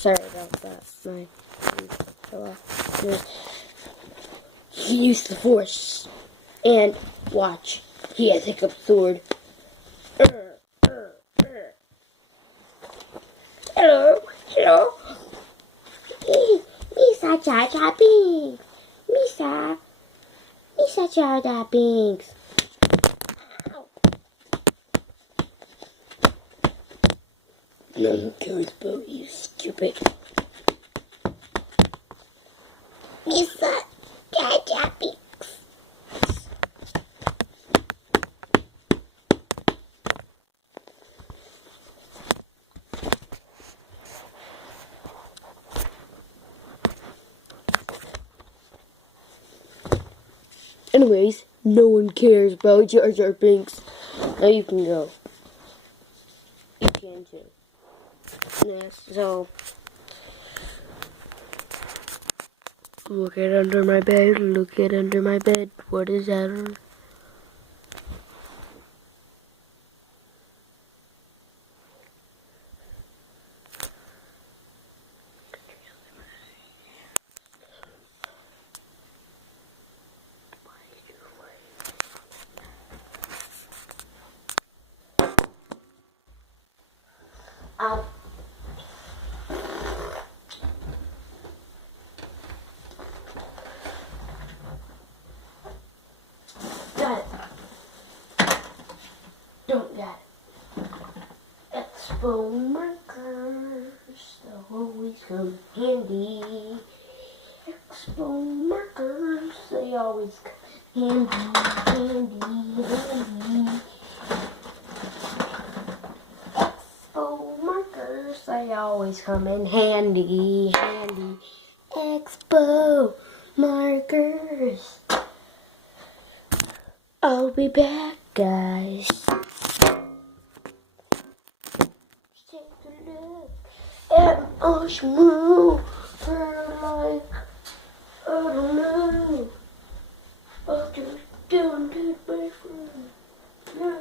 Sorry about that. He used the Force. And watch. He has Hiccups' sword. Hello. Hello. Misa Jar Jar Binks. Misa Jar Jar Binks. No one cares about you, stupid. Misa Jar Jar Binks. Anyways, no one cares about Jar Jar Binks. Now you can go. You can too. Yes, so look at under my bed. Look at under my bed. What is that? Ow. Got it. Don't got it. Expo markers, they'll always come handy. Expo markers, they always come handy. Expo markers, they always come in handy. Expo markers. I'll be back, guys. Take a look at us move for like, I don't know. I'll just down to my friend. No.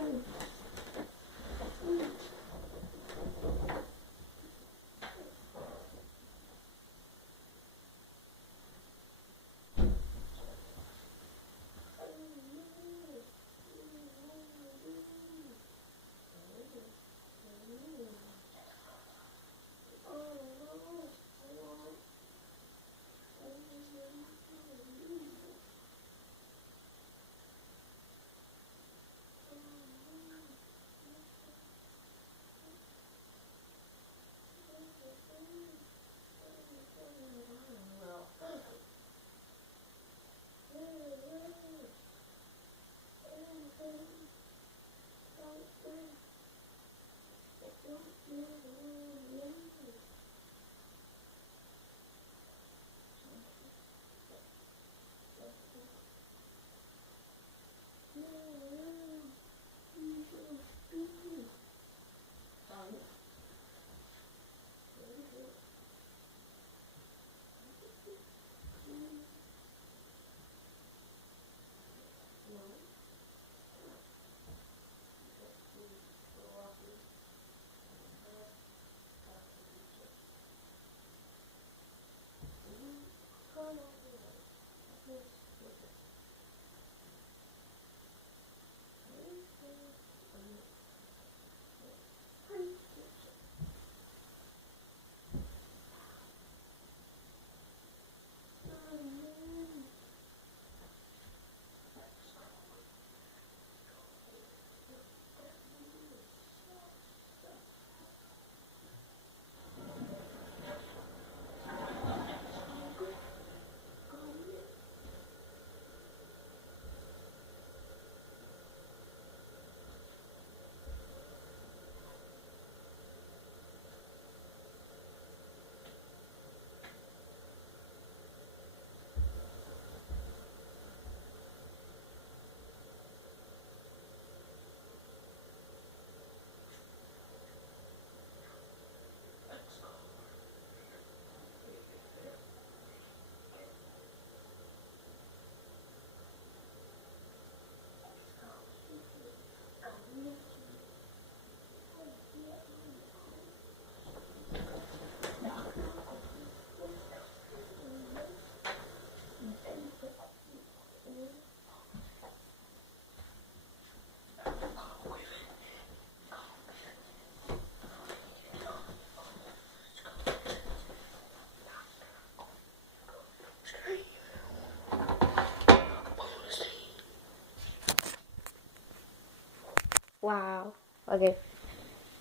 Wow. Okay.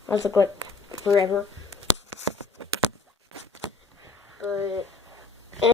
That took like forever. But